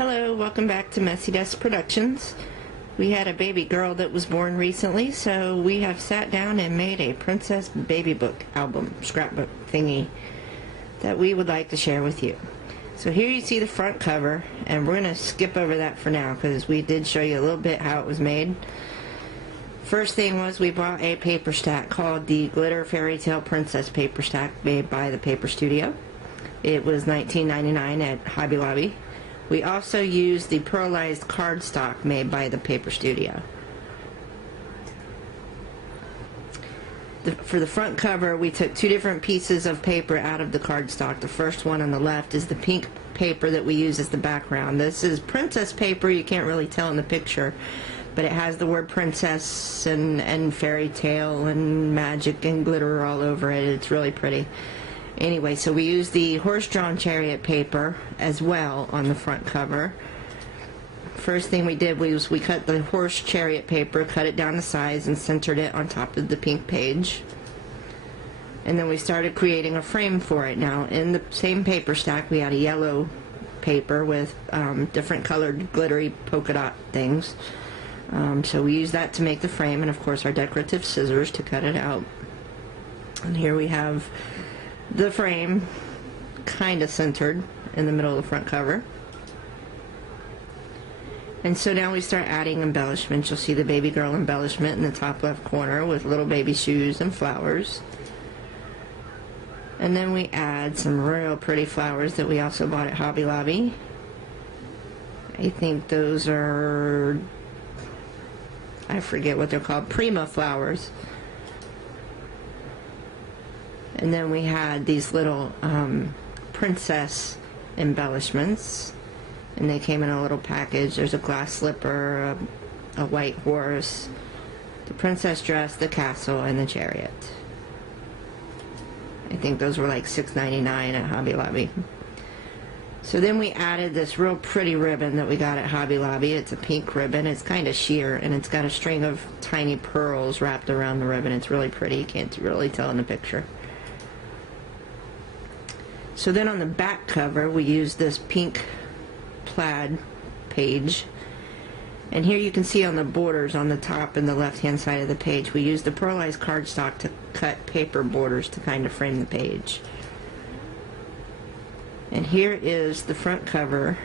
Hello, welcome back to Messy Desk Productions. We had a baby girl that was born recently, so we have sat down and made a princess baby book album, scrapbook thingy, that we would like to share with you. So here you see the front cover, and we're going to skip over that for now because we did show you a little bit how it was made. First thing was we bought a paper stack called the Glitter Fairy Tale Princess Paper Stack made by the Paper Studio. It was $19.99 at Hobby Lobby. We also used the pearlized cardstock made by the Paper Studio. For the front cover, we took two different pieces of paper out of the cardstock. The first one on the left is the pink paper that we use as the background. This is princess paper. You can't really tell in the picture, but it has the word princess and fairy tale and magic and glitter all over it. It's really pretty. Anyway, so we used the horse-drawn chariot paper as well on the front cover. First thing we did was we cut the horse chariot paper, cut it down to size, and centered it on top of the pink page. And then we started creating a frame for it. Now, in the same paper stack, we had a yellow paper with different colored glittery polka dot things. So we used that to make the frame, and of course our decorative scissors to cut it out. And here we have the frame kind of centered in the middle of the front cover. And so now we start adding embellishments. You'll see the baby girl embellishment in the top left corner with little baby shoes and flowers. And then we add some real pretty flowers that we also bought at Hobby Lobby. I think those are, I forget what they're called, Prima flowers. And then we had these little princess embellishments, and they came in a little package. There's a glass slipper, a white horse, the princess dress, the castle, and the chariot. I think those were like $6.99 at Hobby Lobby. So then we added this real pretty ribbon that we got at Hobby Lobby. It's a pink ribbon. It's kind of sheer, and it's got a string of tiny pearls wrapped around the ribbon. It's really pretty. You can't really tell in the picture. So then on the back cover, we used this pink plaid page. And here you can see on the borders on the top and the left-hand side of the page, we used the pearlized cardstock to cut paper borders to kind of frame the page. And here is the front cover,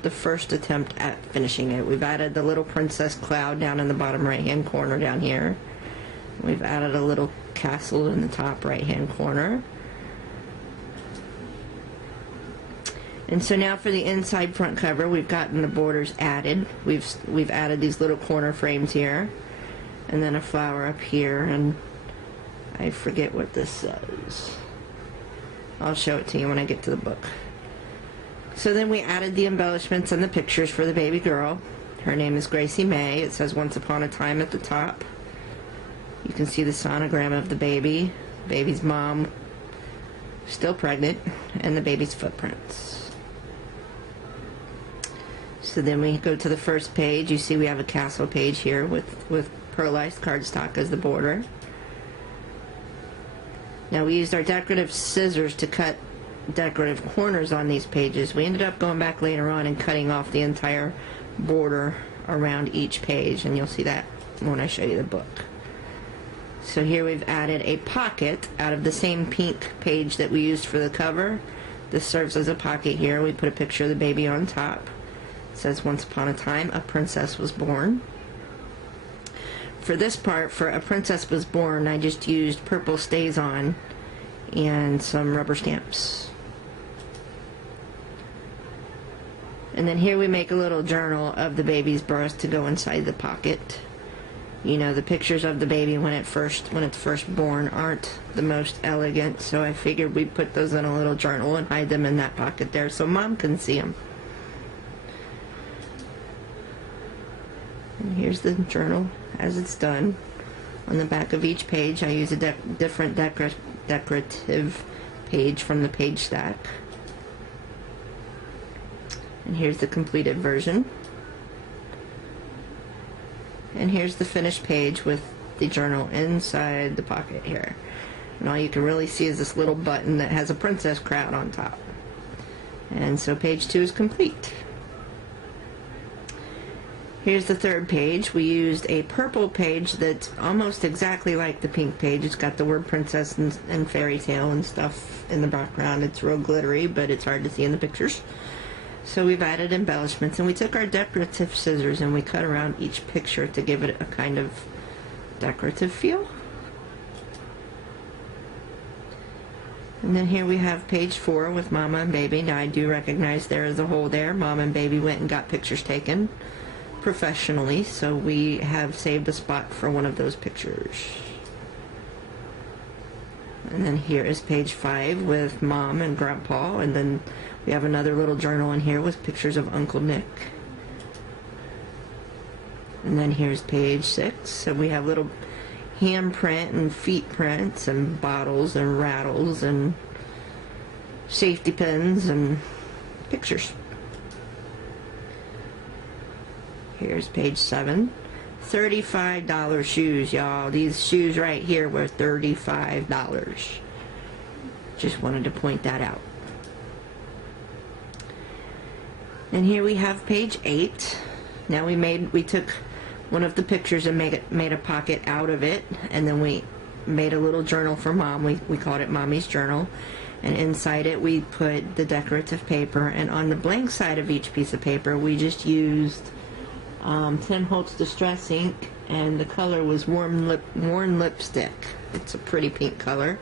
the first attempt at finishing it. We've added the little princess cloud down in the bottom right-hand corner down here. We've added a little castle in the top right-hand corner. And so now for the inside front cover, we've gotten the borders added. We've added these little corner frames here, and then a flower up here, and I forget what this says. I'll show it to you when I get to the book. So then we added the embellishments and the pictures for the baby girl. Her name is Gracie May. It says Once Upon a Time at the top. You can see the sonogram of the baby, baby's mom, still pregnant, and the baby's footprints. So then we go to the first page. You see we have a castle page here with pearlized cardstock as the border. Now we used our decorative scissors to cut decorative corners on these pages. We ended up going back later on and cutting off the entire border around each page, and you'll see that when I show you the book. So here we've added a pocket out of the same pink page that we used for the cover. This serves as a pocket here. We put a picture of the baby on top. It says Once Upon a Time, a Princess Was Born. For this part, for A Princess Was Born, I just used purple StazOn and some rubber stamps. And then here we make a little journal of the baby's birth to go inside the pocket. You know, the pictures of the baby when it's first born aren't the most elegant, so I figured we'd put those in a little journal and hide them in that pocket there so Mom can see them. And here's the journal as it's done. On the back of each page I use a different decorative page from the page stack. And here's the completed version. And here's the finished page with the journal inside the pocket here. And all you can really see is this little button that has a princess crown on top. And so page 2 is complete. Here's the third page. We used a purple page that's almost exactly like the pink page. It's got the word princess and fairy tale and stuff in the background. It's real glittery, but it's hard to see in the pictures. So we've added embellishments, and we took our decorative scissors and we cut around each picture to give it a kind of decorative feel. And then here we have page 4 with Mama and Baby. Now I do recognize there is a hole there. Mama and Baby went and got pictures taken professionally, so we have saved a spot for one of those pictures. And then here is page 5 with Mom and Grandpa, and then we have another little journal in here with pictures of Uncle Nick. And then here's page 6, so we have little handprint and feet prints and bottles and rattles and safety pins and pictures. Here's page 7. $35 shoes, y'all. These shoes right here were $35. Just wanted to point that out. And here we have page 8. Now we took one of the pictures and made a pocket out of it, and then we made a little journal for Mom. We called it Mommy's Journal, and inside it we put the decorative paper, and on the blank side of each piece of paper we just used Tim Holtz Distress ink, and the color was Worn Lipstick. It's a pretty pink color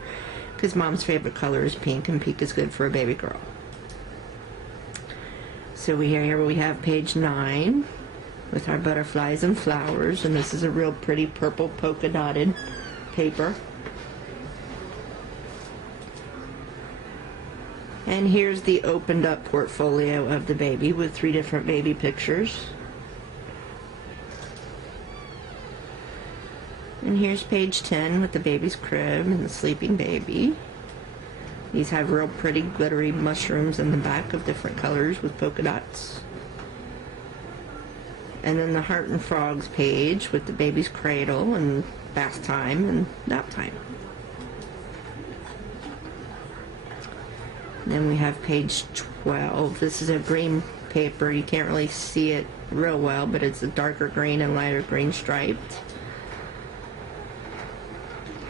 because Mom's favorite color is pink, and pink is good for a baby girl. So here we have page 9 with our butterflies and flowers, and this is a real pretty purple polka dotted paper. And here's the opened up portfolio of the baby with 3 different baby pictures. And here's page 10 with the baby's crib and the sleeping baby. These have real pretty glittery mushrooms in the back of different colors with polka dots. And then the Heart and Frogs page with the baby's cradle and bath time and nap time. And then we have page 12. This is a green paper. You can't really see it real well, but it's a darker green and lighter green striped.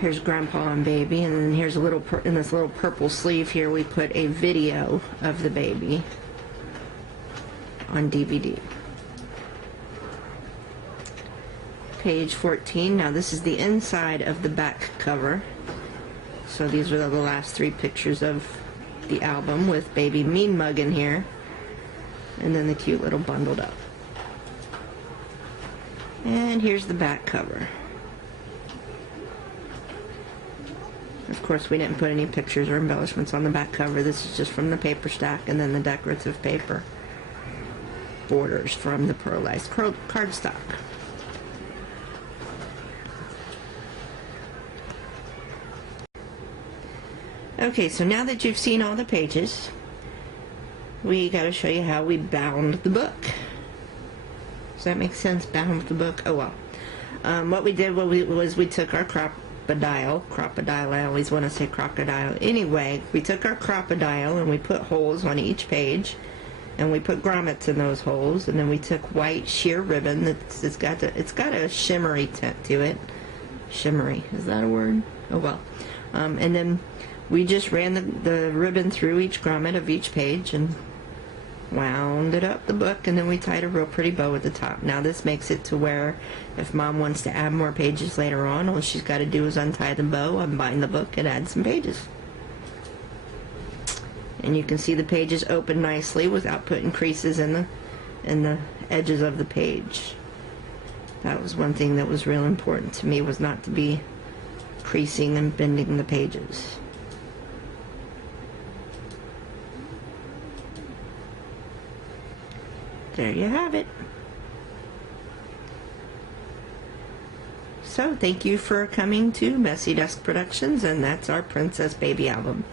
Here's Grandpa and Baby, and then here's in this little purple sleeve here we put a video of the baby on DVD. Page 14. Now this is the inside of the back cover. So these are the last 3 pictures of the album with Baby Mean Mug in here, and then the cute little bundled up. And here's the back cover. Of course, we didn't put any pictures or embellishments on the back cover. This is just from the paper stack, and then the decorative paper borders from the pearlized cardstock. Okay, so now that you've seen all the pages, we got to show you how we bound the book. Does that make sense? Bound the book? Oh well. What we did was we took our crocodile, I always want to say crocodile. Anyway, we took our crocodile and we put holes on each page, and we put grommets in those holes, and then we took white sheer ribbon it's got a shimmery tint to it. Shimmery, is that a word? Oh well. And then we just ran the ribbon through each grommet of each page and wound it up the book, and then we tied a real pretty bow at the top. Now this makes it to where if Mom wants to add more pages later on, all she's got to do is untie the bow, unbind the book, and add some pages. And you can see the pages open nicely without putting creases in the edges of the page. That was one thing that was real important to me, was not to be creasing and bending the pages. There you have it. So thank you for coming to Messy Desk Productions, and that's our Princess Baby album.